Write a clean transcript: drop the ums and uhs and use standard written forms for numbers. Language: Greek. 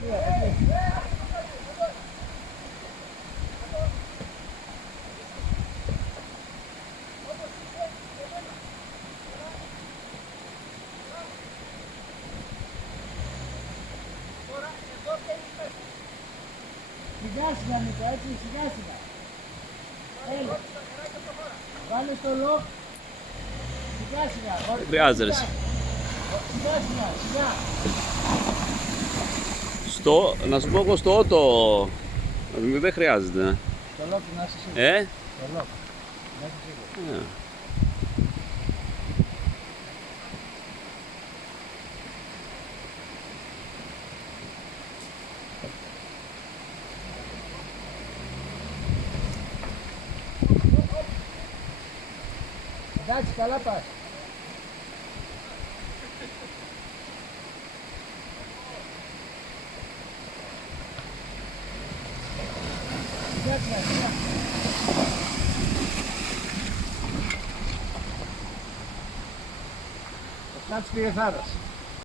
Σιγά σιγά Νίκο, έτσι, σιγά σιγά. Έλα. Βάλε στο λοκ. Σιγά σιγά. Χρειάζεται. Σιγά σιγά, σιγά. Να σου πω εγώ στο ότο δεν χρειάζεται. Στο λοκ να είσαι σίγουρος. Στο λοκ. Να είσαι σίγουρος. Εντάξει, καλά πας. Σιγά σιγά, σιγά. Ο Στάτς πήγε θάρρος.